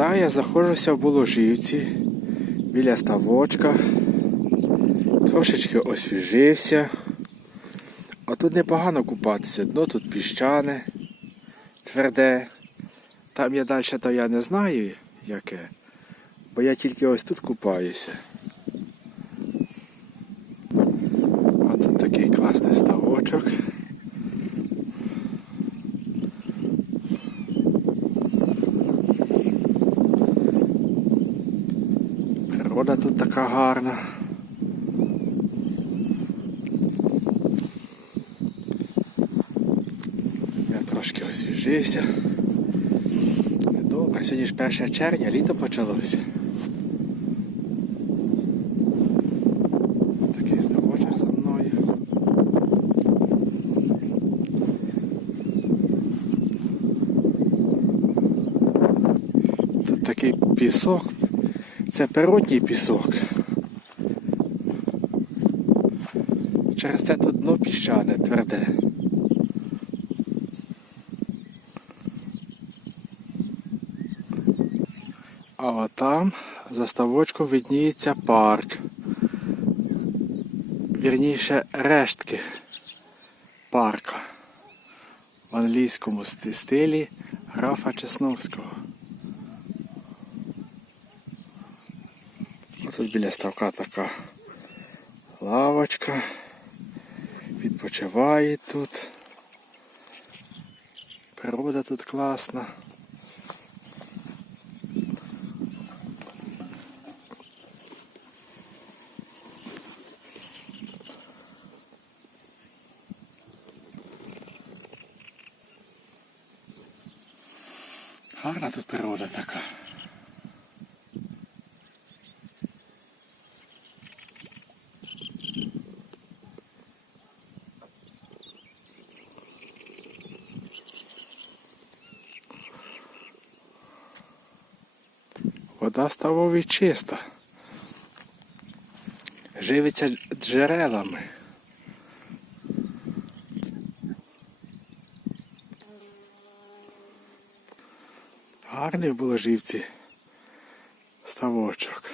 Зараз я знаходжуся в Боложівці біля ставочка. Трошечки освіжився. А тут непогано купатися. Дно тут піщане, тверде. Там я далі то я не знаю яке. Бо я тільки ось тут купаюся. А тут такий класний ставочок. Природа тут така гарна. Я трошки освіжився. Добре, сьогодні ж 1 червня, літо почалося. Такий ставочок за мною. Тут такий пісок. Це природній пісок. Через те тут дно піщане, тверде. А от там за ставочком видніється парк. Вірніше рештки парка в англійському стилі графа Чесновського. Тут біля ставка така лавочка. Відпочиває тут. Природа тут класна. Гарна тут природа така. Вода ставові чиста. Живиться джерелами. Гарний були живці ставочок.